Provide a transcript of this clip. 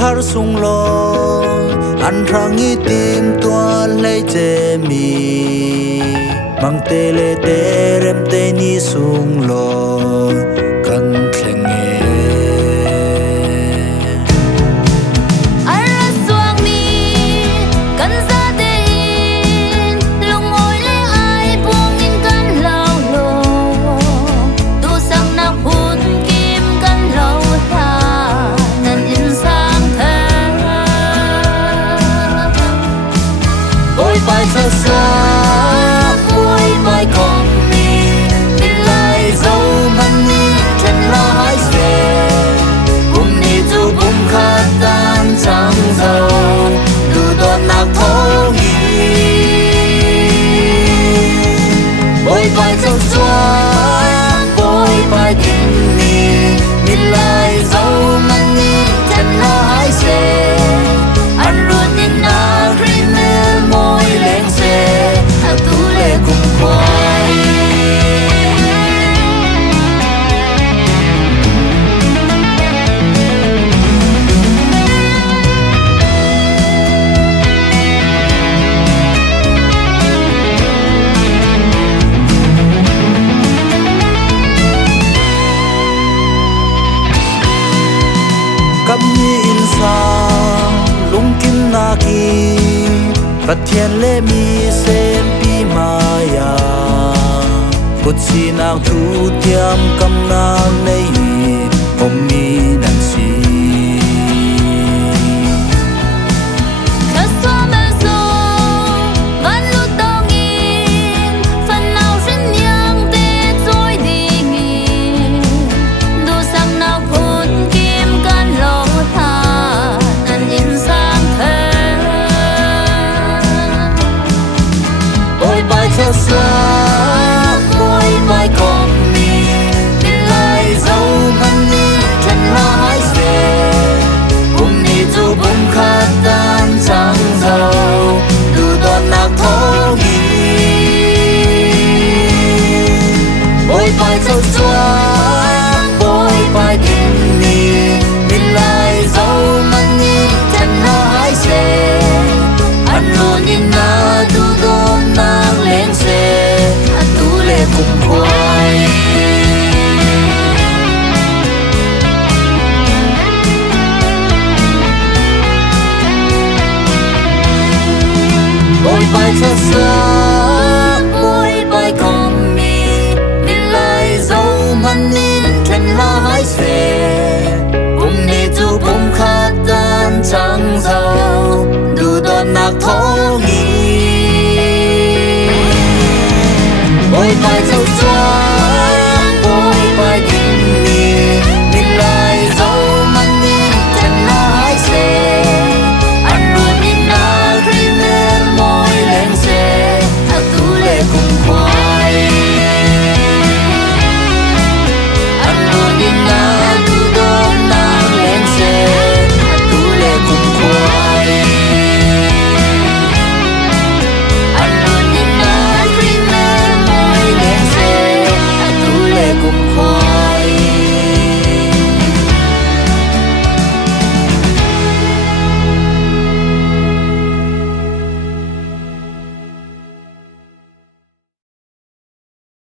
thar sung lo an rangi tim tua lấy che mi mang te le te rem te ni sung lo kan thleng e bài thơ xa cuối bài con mi tin lại dấu măng ni chân lo hái về cùng ni du cùng khát tan trắng dầu từ đoạn nạc thấu nghi mỗi bài thơ xa cuối bài tình mi tin lại dấu măng ni chân lo hái về anh luôn nhìn na cắm như in sang lung kim na ki vật thiên lê mi sen pi maya bút si nàng thu tiêm cầm nàng nay hôm mi nan si thơ xa mỗi bài con mi tin lại dấu măng ni chân lo hái về cùng ni du cùng khát tan trắng dầu từ đoạn nạc thấu nghi mỗi bài thơ xa mỗi bài tình mi tin lại dấu măng ni chân lo hái về anh luôn nhìn na tu đôn nàng lên xe tu lệ cùng khoai ôi bài thơ xa